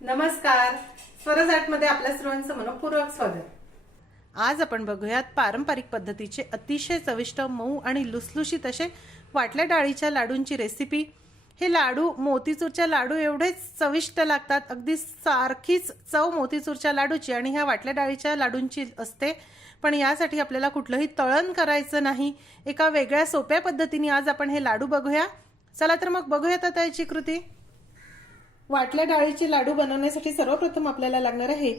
नमस्कार. स्वरजमध्ये आपल्या सर्वांचं मनपूर्वक स्वागत. आज आपण बघूयात पारंपरिक पद्धतीचे अतिशय चविष्ट मऊ आणि लुसलुशीत असे वाटल्या डाळीच्या लाडूंची रेसिपी हे लाडू मोतीचूरच्या लाडू एवढेच चविष्ट लागतात अगदी सारखीच चव मोतीचूरच्या लाडूची आणि ह्या वाटल्या डाळीच्या लाडूंची असते. पण यासाठी आपल्याला कुठलंही तळण करायचं नाही. एका वेगळ्या सोप्या पद्धतीने आज आपण हे लाडू बघूया. चला तर मग बघूयात आता याची कृती. वाटल्या डाळीचे लाडू बनवण्यासाठी सर्वप्रथम आपल्याला लागणार आहे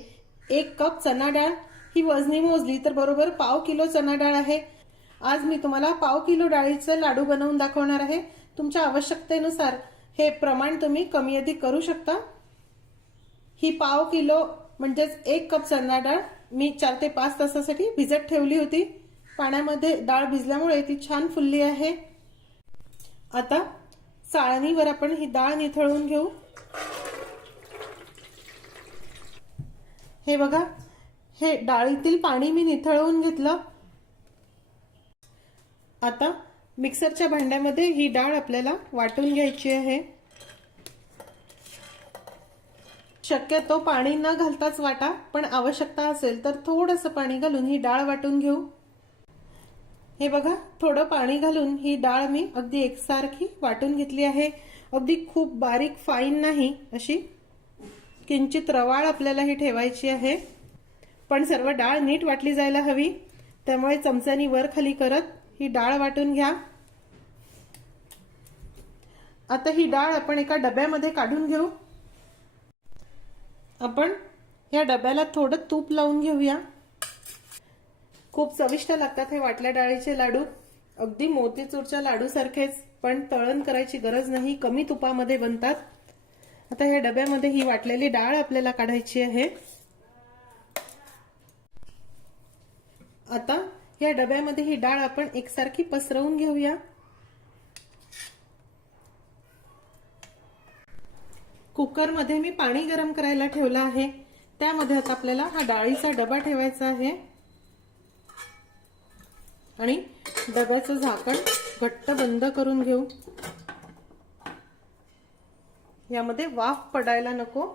एक कप चना डाळ. ही वजनी मोजली तर बरोबर पाव किलो चना डाळ आहे. आज मी तुम्हाला पाव किलो डाळीचं लाडू बनवून दाखवणार आहे. तुमच्या आवश्यकतेनुसार हे प्रमाण तुम्ही कमी अधिक करू शकता. ही पाव किलो म्हणजेच एक कप चना डाळ मी चार ते पाच तासासाठी भिजत ठेवली होती. पाण्यामध्ये डाळ भिजल्यामुळे ती छान फुलली आहे. आता चाळणीवर आपण ही डाळ निथळून घेऊ. हे बघा हे डाळीतील पाणी मी निथळवून घेतलं. आता मिक्सरच्या भांड्यामध्ये ही डाळ आपल्याला वाटून घ्यायची आहे. शक्यतो पाणी न घालताच वाटा पण आवश्यकता असेल तर थोडंसं पाणी घालून ही डाळ वाटून घेऊ. हे बघा थोडं पाणी घालून ही डाळ मी अगदी एकसारखी वाटून घेतली आहे. अगदी खूप बारीक फाईन नाही अशी किंचित रवाळ आपल्याला ही ठेवायची आहे. पण सर्व डाळ नीट वाटली जायला हवी. त्यामुळे चमच्यानी वर खाली करत ही डाळ वाटून घ्या. आता ही डाळ आपण एका डब्यामध्ये काढून घेऊ. आपण या डब्याला थोडं तूप लावून घेऊया. खूप चविष्ट लागतात हे वाटल्या डाळीचे लाडू. अगदी मोतीचूरच्या लाडूसारखेच. पण तळण करायची गरज नाही कमी तुपामध्ये बनतात. आता या डब्यामध्ये ही वाटलेली डाळ आपल्याला काढायची आहे. आता या डब्यामध्ये ही डाळ आपण एकसारखी पसरवून घेऊया. कुकरमध्ये मी पाणी गरम करायला ठेवलं आहे. त्यामध्ये आता आपल्याला हा डाळीचा डबा ठेवायचा आहे. आणि डब्याचं झाकण घट्ट बंद करून घेऊ. यामध्ये वाफ पडायला नको.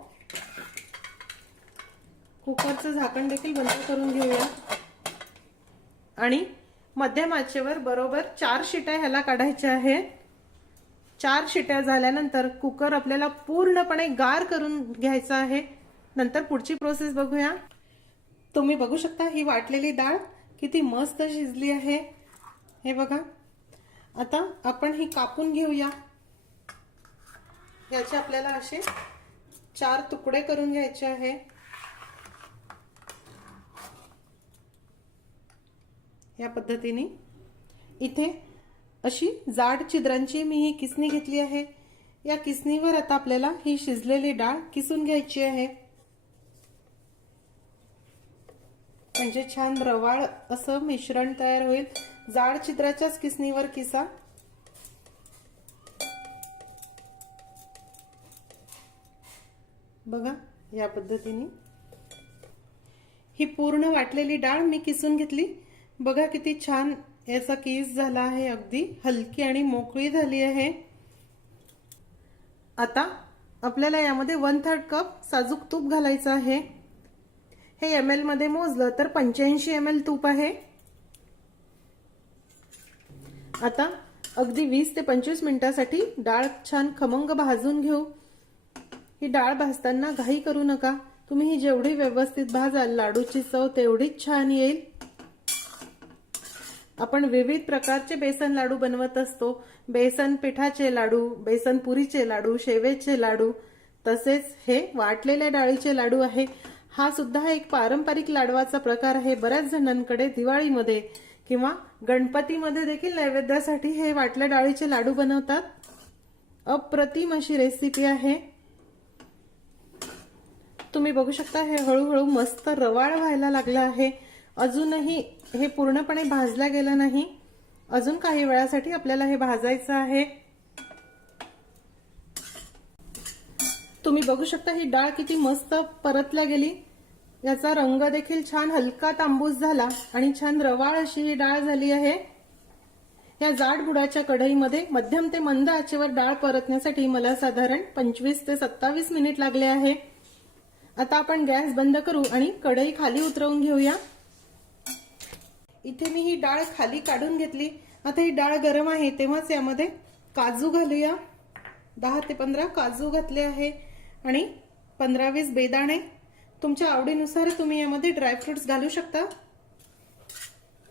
कुकरचं झाकण देखील बंद करून घेऊया. आणि मध्यम आचेवर बरोबर चार शिट्या ह्याला काढायच्या आहेत. चार शिट्या झाल्यानंतर कुकर आपल्याला पूर्णपणे गार करून घ्यायचा आहे. नंतर पुढची प्रोसेस बघूया. तुम्ही बघू शकता ही वाटलेली डाळ. किती मस्त शिजली आहे. हे बघा. आता आपण ही कापून घेऊया. याचे आपल्याला असे चार तुकडे करून घ्यायचे आहे. या पद्धतीने. इथे अशी जाड छिद्रांची मी ही किसणी घेतली आहे. या किसणीवर आता आपल्याला ही शिजलेली डाळ किसून घ्यायची आहे. म्हणजे छान रवाळ असं मिश्रण तयार होईल. जाड छिद्राच्याच किसणीवर किसा. बघा या पद्धतीने. ही पूर्ण वाटलेली डाळ मी किसून घेतली. बघा किती छान याचा केस झाला आहे अगदी. हलकी आणि मोकळी झाली आहे. आता आपल्याला यामध्ये वन थर्ड कप साजूक तूप घालायचं आहे. हे एम एलमध्ये मोजलं तर पंच्याऐंशी एम एल तूप आहे. आता अगदी वीस ते पंचवीस मिनिटासाठी डाळ छान खमंग भाजून घेऊ. ही डाळ भाजताना घाई करू नका. तुम्ही ही जेवढी व्यवस्थित भाजाल लाडूची चव तेवढीच छान येईल. आपण विविध प्रकारचे बेसन लाडू बनवत असतो. बेसन पिठाचे लाडू बेसन पुरीचे लाडू शेवेचे लाडू. तसेच हे वाटलेल्या डाळीचे लाडू आहे. हा सुद्धा एक पारंपरिक लाडवाचा प्रकार आहे. बऱ्याच जणांकडे दिवाळीमध्ये किंवा गणपतीमध्ये देखील नैवेद्यासाठी हे वाटल्या डाळीचे लाडू बनवतात. अप्रतिम अशी रेसिपी आहे. तुम्ही बघू शकता हे हळूहळू मस्त रवाळ व्हायला लागलं आहे. अजूनही हे पूर्णपणे भाजलं गेलं नाही. अजून काही वेळासाठी आपल्याला हे भाजायचं आहे. तुम्ही बघू शकता ही डाळ किती मस्त परतल्या गेली. याचा रंग देखील छान हलका तांबूस झाला आणि छान रवाळ अशी ही डाळ झाली आहे. या जाड बुडाच्या कढईमध्ये मध्यम ते मंद आचेवर डाळ परतण्यासाठी मला साधारण पंचवीस ते सत्तावीस मिनिट लागले आहे. आता आपण गॅस बंद करू आणि कढई खाली उतरवून घेऊया. इथे मी ही डाळ खाली काढून घेतली. आता ही डाळ गरम आहे तेव्हाच यामध्ये काजू घालूया. दहा ते पंधरा काजू घातले आहे. आणि पंधरा वीस बेदाणे तुमच्या आवडीनुसार तुम्ही यामध्ये ड्रायफ्रुट्स घालू शकता.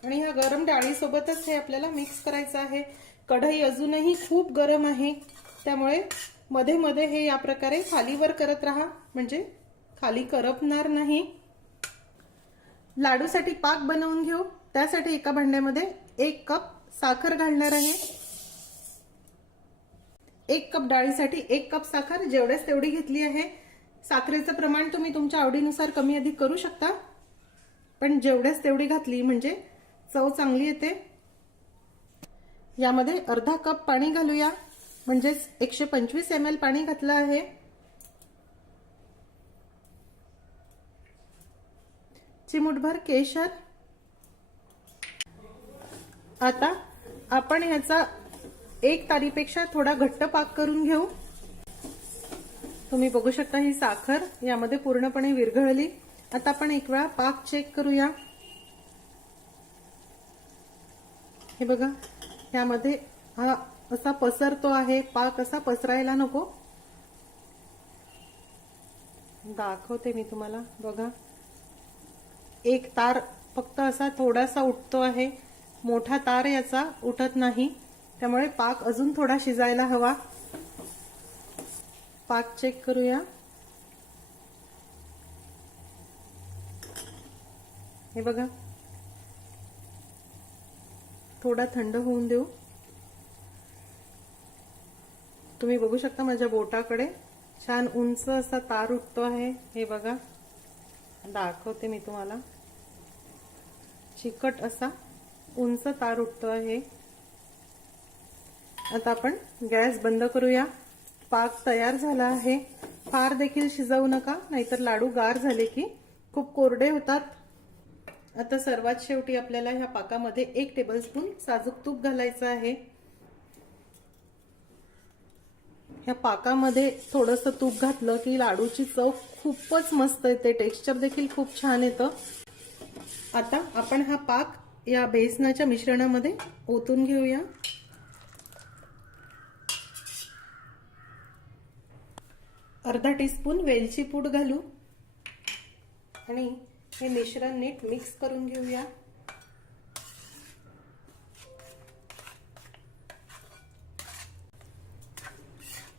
आणि ह्या गरम डाळीसोबतच हे आपल्याला मिक्स करायचं आहे. कढई अजूनही खूप गरम आहे. त्यामुळे मध्ये मध्ये हे या प्रकारे खालीवर करत राहा. म्हणजे खाली करपणार नाही. लाडूसाठी पाक बनवून घेऊ. त्यासाठी एका भांड्यामध्ये एक कप साखर घालणार आहे. एक कप डाळीसाठी एक कप साखर जेवढ्याच तेवढी घेतली आहे. साखरेचं प्रमाण तुम्ही तुमच्या आवडीनुसार कमी अधिक करू शकता. पण जेवढ्याच तेवढी घातली म्हणजे चव चांगली येते. यामध्ये अर्धा कप पाणी घालूया. म्हणजेच एकशे पंचवीस एम एल पाणी घातलं आहे. चिमुटभर केशर. आता आपण ह्याचा एक तारीपेक्षा थोडा घट्ट पाक करून घेऊ. तुम्ही बघू शकता ही साखर यामध्ये पूर्णपणे विरघळली. आता आपण एक वेळा पाक चेक करूया. हे बघा यामध्ये हा असा पसरतो आहे पाक असा पसरायला नको. दाखवते मी तुम्हाला बघा. एक तार फक्त असा थोडासा उठतो आहे. मोठा तार याचा उठत नाही. त्यामुळे पाक अजून थोडा शिजायला हवा. पाक चेक करूया. हे बघा. थोडा थंड होऊन देऊ. तुम्ही बघू शकता माझ्या बोटाकडे. छान उंच असा तार उठतो आहे. हे बघा. दाखवते मी तुम्हाला. चिकट असा उंच तार उठतो आहे. आता आपण गॅस बंद करूया. पाक तयार झाला आहे. फार देखील शिजवू नका नाहीतर लाडू गार झाले की खूप कोरडे होतात. आता सर्वात शेवटी आपल्याला ह्या पाकामध्ये एक टेबलस्पून साजूक तूप घालायचं आहे. ह्या पाकामध्ये थोडंसं तूप घातलं की लाडूची चव खूपच मस्त येते. टेक्स्चर देखील खूप छान येतं. आता आपण हा पाक या बेसनाच्या मिश्रणामध्ये ओतून घेऊया. अर्धा टीस्पून वेलची पूड घालू. आणि हे मिश्रण नीट मिक्स करून घेऊया.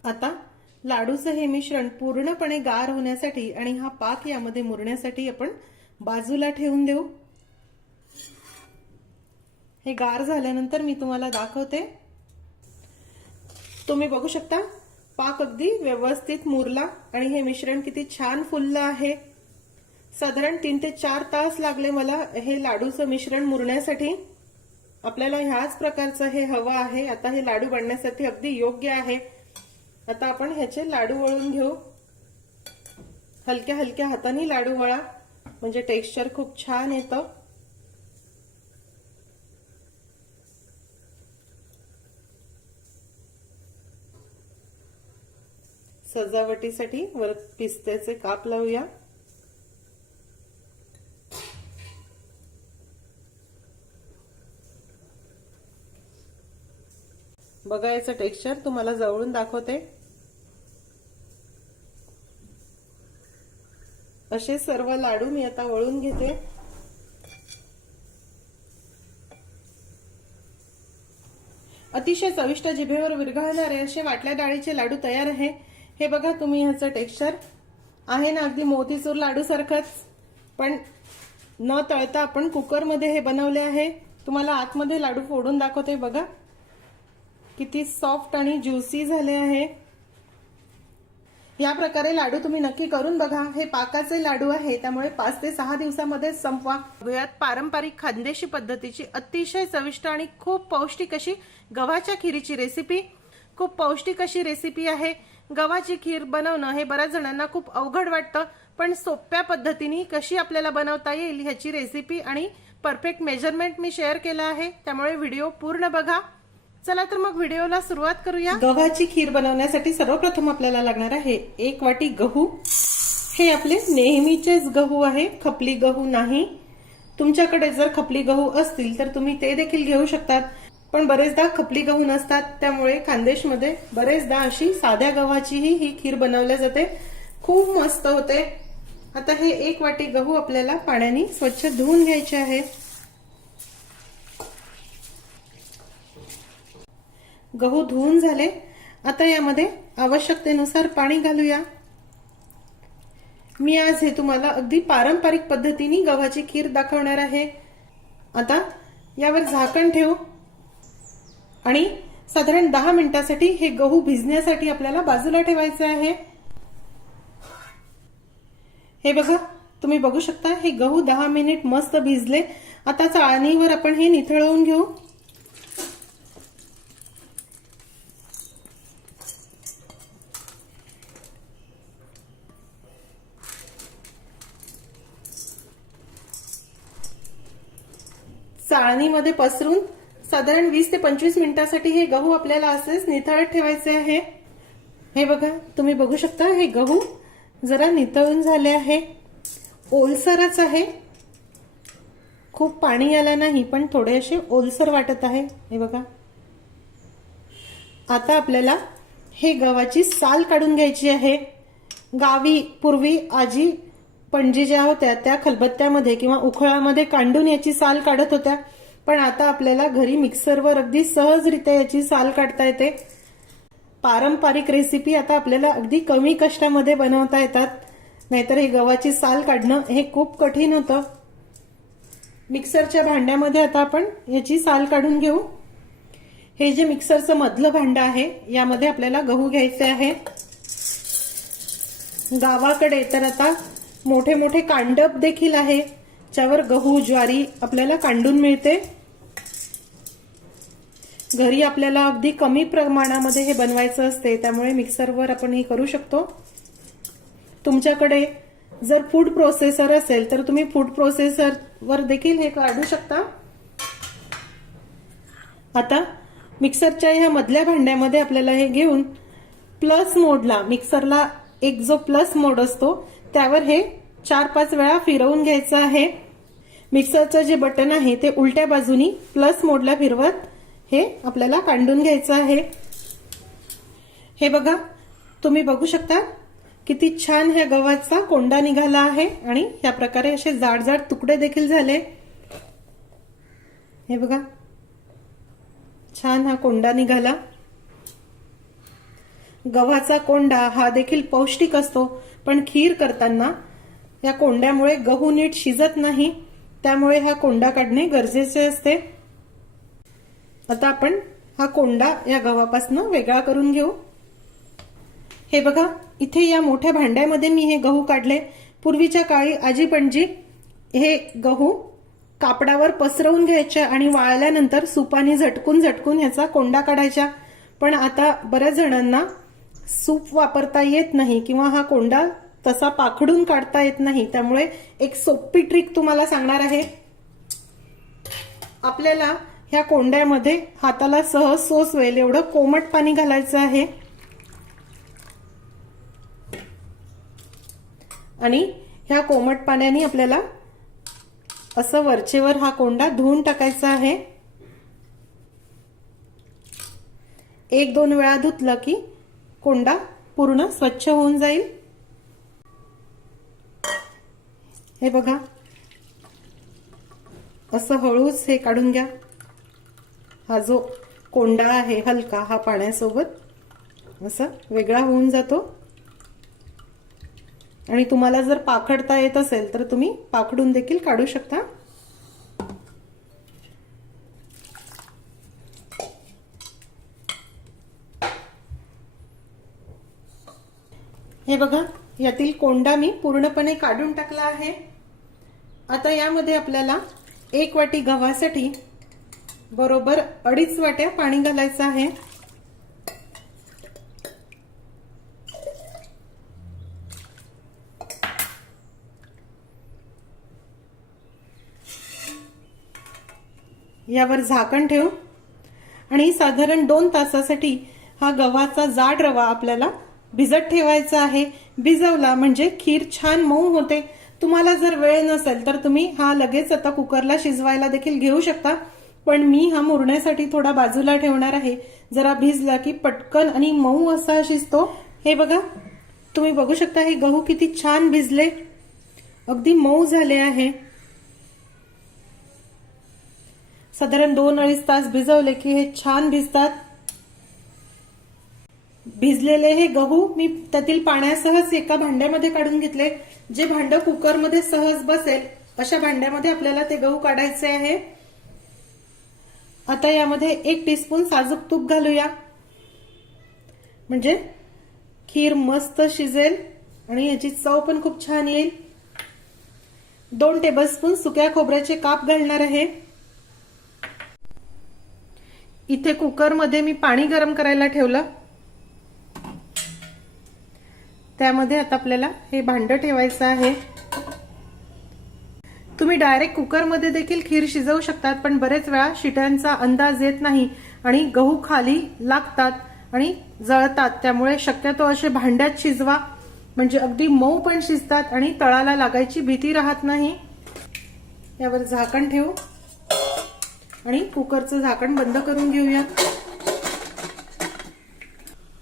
आता लाडूचं हे मिश्रण पूर्णपणे गार होण्यासाठी आणि हा पाक यामध्ये मुरण्यासाठी आपण बाजूला ठेवून देऊ. हे गार झाल्यानंतर मी तुम्हाला दाखवते. तुम्ही बघू शकता? पाक अगदी व्यवस्थित मुरला आणि हे मिश्रण किती छान फुललं आहे. साधारण तीन ते चार तास लागले मला हे लाडूचं मिश्रण मुरण्यासाठी. आपल्याला ह्याच प्रकारचं हे हवं आहे. आता हे लाडू बनण्यासाठी अगदी योग्य आहे. आता आपण ह्याचे लाडू वळून घेऊ. हलक्या हलक्या हाताने लाडू वळा. म्हणजे टेक्स्चर खूप छान येतं. सजावटीसाठी वर पिस्त्याचे काप लावूया. बघा याचं टेक्स्चर तुम्हाला जवळून दाखवते. असे सर्व लाडू मी आता वळून घेते. अतिशय चविष्ट जिभेवर विरघळणारे असे वाटल्या डाळीचे लाडू तयार आहे. हे बघा तुम्ही ह्याचं टेक्स्चर आहे ना अगदी मोतीचूर लाडूसारखंच. पण न तळता आपण कुकरमध्ये हे बनवले आहे. तुम्हाला आतमध्ये लाडू फोडून दाखवते बघा. किती सॉफ्ट आणि ज्युसी झाले आहे. या प्रकारे लाडू तुम्ही नक्की करून बघा. हे पाकाचे लाडू आहे त्यामुळे पाच ते सहा दिवसामध्ये संपवा. गोव्यात पारंपरिक खानदेशी पद्धतीची अतिशय चविष्ट आणि खूप पौष्टिक अशी गव्हाच्या खिरीची रेसिपी खूप पौष्टिक अशी रेसिपी आहे. गव्हाची खीर बनवणं हे बऱ्याच जणांना खूप अवघड वाटतं पण सोप्या पद्धतीने कशी आपल्याला बनवता येईल ह्याची रेसिपी आणि परफेक्ट मेजरमेंट मी शेअर केलं आहे. त्यामुळे व्हिडिओ पूर्ण बघा. चला तर मग व्हिडिओला सुरुवात करूया. गव्हाची खीर बनवण्यासाठी सर्वप्रथम आपल्याला लागणार आहे एक वाटी गहू. हे आपले नेहमीचेच गहू आहे खपली गहू नाही. तुमच्याकडे जर खपली गहू असतील तर तुम्ही ते देखील घेऊ शकतात. पण बरेचदा खपली गहू नसतात त्यामुळे खानदेशमध्ये बरेचदा अशी साध्या गव्हाचीही ही खीर बनवल्या जाते. खूप मस्त होते. आता हे एक वाटी गहू आपल्याला पाण्याने स्वच्छ धुवून घ्यायचे आहे. गहू धुवून झाले. आता यामध्ये आवश्यकतेनुसार पाणी घालूया. मी आज हे तुम्हाला अगदी पारंपरिक पद्धतीने गव्हाची खीर दाखवणार आहे. आता यावर झाकण ठेवू. आणि साधारण दहा मिनिटासाठी हे गहू भिजण्यासाठी आपल्याला बाजूला ठेवायचे आहे. हे बघा तुम्ही बघू शकता हे गहू दहा मिनिट मस्त भिजले. आता चाळणीवर आपण हे निथळवून घेऊ. चाळणीमध्ये पसरून साधारण वीस ते पंचवीस मिनिटासाठी हे गहू आपल्याला असेच निथळत ठेवायचे आहे. हे बघा तुम्ही बघू शकता हे गहू जरा नितळून झाले आहे. ओलसरच आहे. खूप पाणी आला नाही पण थोडे असे ओलसर वाटत आहे. हे बघा. आता आपल्याला हे गव्हाची साल काढून घ्यायची आहे. गावी पूर्वी आजी पणजी ज्या होत्या त्या खलबत्त्यामध्ये किंवा उखळामध्ये कांडून याची साल काढत होत्या. पण आता आपल्याला घरी मिक्सरवर अगदी सहजरित्या याची साल काढता येते. पारंपरिक रेसिपी आता आपल्याला अगदी कमी कष्टामध्ये बनवता येतात. नाहीतर हे गव्हाची साल काढणं हे खूप कठीण होतं. मिक्सरच्या भांड्यामध्ये आता आपण याची साल काढून घेऊ. हे जे मिक्सरचं मधलं भांडं आहे यामध्ये आपल्याला गहू घ्यायचे आहे. गावाकडे तर आता मोठे मोठे कांडप देखील आहे. ज्यावर गहू ज्वारी आपल्याला कांडून मिळते. घरी आपल्याला अगदी कमी प्रमाणामध्ये हे बनवायचं असते त्यामुळे मिक्सरवर आपण हे करू शकतो. तुमच्याकडे जर फूड प्रोसेसर असेल तर तुम्ही फूड प्रोसेसरवर देखील हे काढू शकता. आता मिक्सरच्या ह्या मधल्या भांड्यामध्ये आपल्याला हे घेऊन प्लस मोडला मिक्सरला एक जो प्लस मोड असतो त्यावर हे चार पाच वेळा फिरवून घ्यायचं आहे. मिक्सरचं जे बटन आहे ते उलट्या बाजूनी प्लस मोडला फिरवत हे आपल्याला कांडून घ्यायचं आहे. हे बघा तुम्ही बघू शकता किती छान ह्या गव्हाचा कोंडा निघाला आहे आणि या प्रकारे असे जाड जाड तुकडे देखील झाले. हे बघा छान हा कोंडा निघाला. गव्हाचा कोंडा हा देखील पौष्टिक असतो पण खीर करताना या कोंड्यामुळे गहू नीट शिजत नाही. त्यामुळे हा कोंडा काढणे गरजेचे असते. आता आपण हा कोंडा या गव्हापासून वेगळा करून घेऊ. हे बघा इथे या मोठ्या भांड्यामध्ये मी हे गहू काढले. पूर्वीच्या काळी आजी पणजी हे गहू कापडावर पसरवून घ्यायच्या आणि वाळल्यानंतर सुपाने झटकून झटकून ह्याचा कोंडा काढायच्या. पण आता बऱ्याच जणांना सूप वापरता येत नाही किंवा हा कोंडा तसा पाखडून काढता येत नाही. त्यामुळे एक सोपी ट्रिक तुम्हाला सांगणार आहे. आपल्याला ह्या कोंड्यामध्ये हाताला सहज सोसवेल एवढं कोमट पाणी घालायचं आहे. आणि ह्या कोमट पाण्याने आपल्याला असं वरचेवर हा कोंडा धुवून टाकायचा आहे. एक दोन वेळा धुतलं की कोंडा पूर्ण स्वच्छ होऊन जाईल. हे बघा. असं हळूच हे काढून घ्या. हा जो कोंडा आहे हलका हा पाण्यासोबत असं वेगळा होऊन जातो. आणि तुम्हाला जर पाखडता येत असेल तर तुम्ही पाखडून देखील काढू शकता. हे बघा यातील कोंडा मी पूर्णपणे काढून टाकला आहे. आता यामध्ये आपल्याला एक वाटी गव्हासाठी बरोबर अडीच वाट्या पाणी घालायचं आहे. यावर झाकण ठेवू आणि साधारण दोन तासासाठी हा गव्हाचा जाड रवा आपल्याला भिजत ठेवायचा आहे. भिजवला म्हणजे खीर छान मऊ होते. तुम्हाला जर वेळ नसेल तर तुम्ही हा लगेच आता कुकरला शिजवायला देखील घेऊ शकता. पण मी हा मुरण्यासाठी थोडा बाजूला ठेवणार आहे. जरा भिजला की पटकन आणि मऊ असा शिजतो. हे बघा तुम्ही बघू शकता हे गहू किती छान भिजले. अगदी मऊ झाले आहे. साधारण दोन अडीच तास भिजवले की हे छान भिजतात. भिजलेले हे गहू मी त्यातील पाण्यासहच एका भांड्यामध्ये काढून घेतले. जे भांड कुकरमध्ये सहज बसेल अशा भांड्यामध्ये आपल्याला ते गहू काढायचे आहे. आता यामध्ये एक टीस्पून साजूक तूप घालूया. म्हणजे खीर मस्त शिजेल आणि याची चव पण खूप छान येईल. दोन टेबलस्पून सुक्या खोबऱ्याचे काप घालणार आहे. इथे कुकरमध्ये मी पाणी गरम करायला ठेवलं. त्यामध्ये आता आपल्याला हे भांडं ठेवायचं आहे. तुम्ही डायरेक्ट कुकरमध्ये देखील खीर शिजवू शकतात पण बरेच वेळा शिट्यांचा अंदाज येत नाही आणि गहू खाली लागतात आणि जळतात. त्यामुळे शक्यतो असे भांड्यात शिजवा. म्हणजे अगदी मऊ पण शिजतात आणि तळाला लागायची भीती राहत नाही. यावर झाकण ठेवू. आणि कुकरचं झाकण बंद करून घेऊया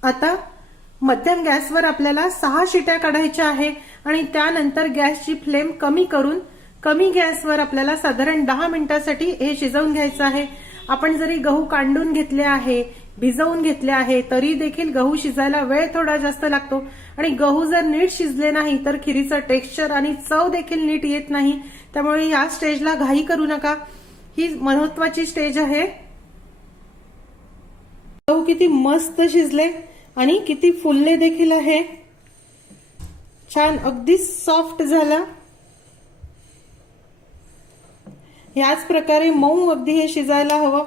आता मध्यम गॅसवर आपल्याला सहा शिट्या काढायच्या आहे आणि त्यानंतर गॅसची फ्लेम कमी करून कमी गॅसवर आपल्याला साधारण दहा मिनिटासाठी हे शिजवून घ्यायचं आहे. आपण जरी गहू कांडून घेतले आहे भिजवून घेतले आहे तरी देखील गहू शिजायला वेळ थोडा जास्त लागतो. आणि गहू जर नीट शिजले नाही तर खिरीचं टेक्स्चर आणि चव देखील नीट येत नाही. त्यामुळे या स्टेजला घाई करू नका. ही महत्वाची स्टेज आहे. गहू किती मस्त शिजले. आणि किती फुलले देखील आहे. छान अगदी सॉफ्ट झाला. याच प्रकारे मऊ अगदी हे शिजायला हवं.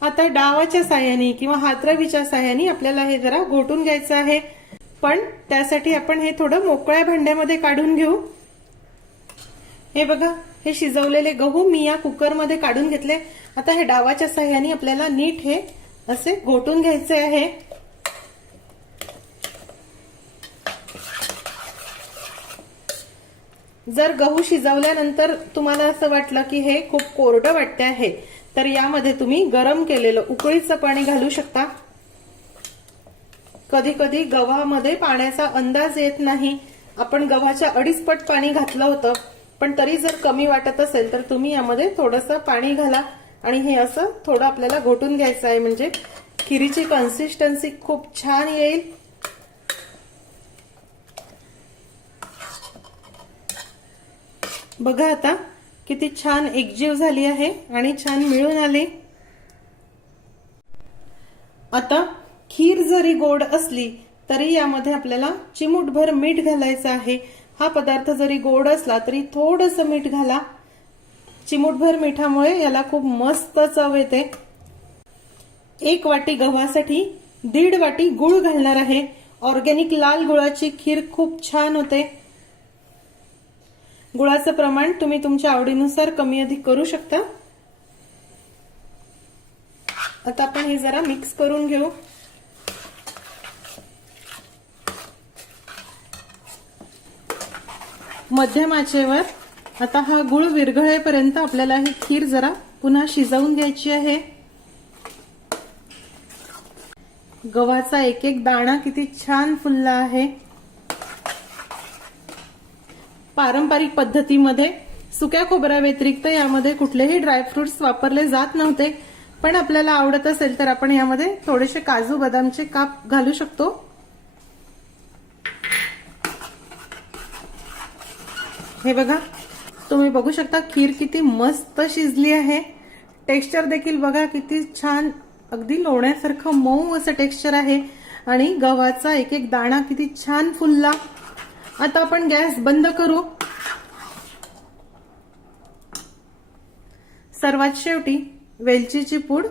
आता डावाच्या साह्याने किंवा हातरवीच्या साह्याने आपल्याला हे जरा घोटून घ्यायचं आहे. पण त्यासाठी आपण हे थोडं मोकळ्या भांड्यामध्ये काढून घेऊ. हे बघा हे शिजवलेले गहू मी या कुकरमध्ये काढून घेतले. आता हे डावाच्या साह्याने आपल्याला नीट हे असे घोटून घ्यायचे आहे. जर गहू शिजवल्यानंतर तुम्हाला असं वाटलं की हे खूप कोरडं वाटते आहे तर यामध्ये तुम्ही गरम केलेलं उकळीचं पाणी घालू शकता. कधी कधी गव्हामध्ये पाण्याचा अंदाज येत नाही. आपण गव्हाच्या अडीच पट पाणी घातलं होतं पण तरी जर कमी वाटत असेल तर तुम्ही यामध्ये थोडंसं पाणी घाला. आणि हे असं थोडं आपल्याला घोटून घ्यायचं आहे म्हणजे खिरीची कन्सिस्टन्सी खूप छान येईल. बघा आता किती छान एकजीव झाली आहे आणि छान मिळून आले. आता खीर जरी गोड असली तरी यामध्ये आपल्याला चिमूटभर मीठ घालायचं आहे. हा पदार्थ जरी गोड असला तरी थोडस मीठ घाला. चिमूटभर मिठामुळे याला खूप मस्त चव येते. एक वाटी गव्हासाठी दीड वाटी गुळ घालणार आहे. ऑर्गॅनिक लाल गुळाची खीर खूप छान होते. गुळाचं प्रमाण तुम्ही तुमच्या आवडीनुसार कमी अधिक करू शकता. आता आपण हे जरा मिक्स करून घेऊ. मध्यम आचेवर आता हा गुळ विरघळेपर्यंत आपल्याला ही खीर जरा पुन्हा शिजवून घ्यायची आहे. गव्हाचा एक एक दाणा किती छान फुलला आहे. पारंपरिक पद्धतीमध्ये सुक्या खोबऱ्या व्यतिरिक्त यामध्ये कुठलेही ड्रायफ्रुट्स वापरले जात नव्हते. पण आपल्याला आवडत असेल तर आपण यामध्ये थोडेसे काजू बदामचे काप घालू शकतो. हे बघा तुम्ही बघू शकता खीर किती मस्त शिजली आहे. टेक्स्चर देखील बघा किती छान अगदी लोण्यासारखं मऊ असं टेक्स्चर आहे. आणि गव्हाचा एक एक दाणा किती छान फुलला. आता आपण गॅस बंद करू. सर्वात शेवटी वेलचीची पूड.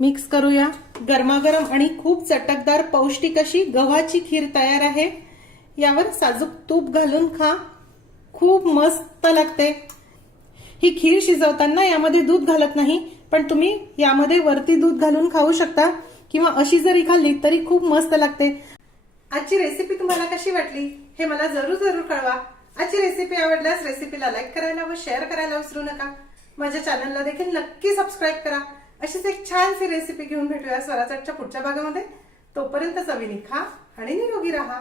मिक्स करूया. गरमागरम आणि खूप चटकदार पौष्टिक अशी गव्हाची खीर तयार आहे. यावर साजूक तूप घालून खा. खूप मस्त लागते. ही खीर शिजवताना यामध्ये दूध घालत नाही पण तुम्ही यामध्ये वरती दूध घालून खाऊ शकता. किंवा अशी जरी खाल्ली तरी खूप मस्त लागते. आजची रेसिपी तुम्हाला कशी वाटली हे मला जरूर जरूर कळवा. आजची रेसिपी आवडल्यास रेसिपीला लाईक करायला व शेअर करायला विसरू नका. माझ्या चॅनलला देखील नक्की सबस्क्राईब करा. अशीच एक छानशी रेसिपी घेऊन भेटूया स्वराचटच्या पुढच्या भागामध्ये. तोपर्यंत चवीने खा आणि निरोगी राहा.